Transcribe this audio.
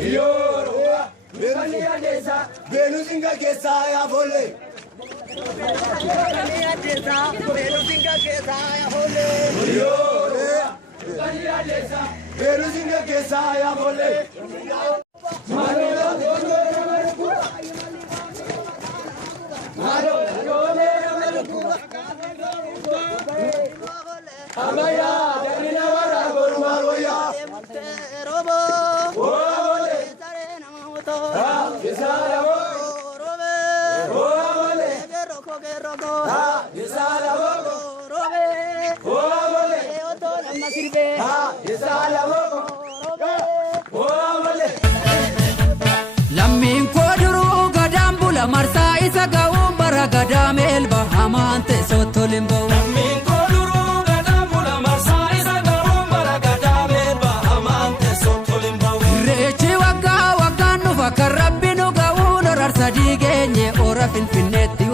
Yoruba, Benusinga Kesa ya Vole. Benusinga Kesa ya Vole. Yoruba, Benusinga Kesa ya Vole. Amaya, Janina Vara Gormaloya. Robo, Robo, Yesarabo, Robe, Robe, Geroko, Yesarabo, Robe, Robe, Oto Namasirbe, Yesarabo, Robe, Robe. Lammin koduru gadambula marsa isa gaum baragadam elba amante sotolimbo. Lammin koduru gadambula marsa isa gaum baragadam elba amante sotolimbo. Rechi wagga wagga nu fakarabbinu gaun orar sadigenye ora finfinnetti.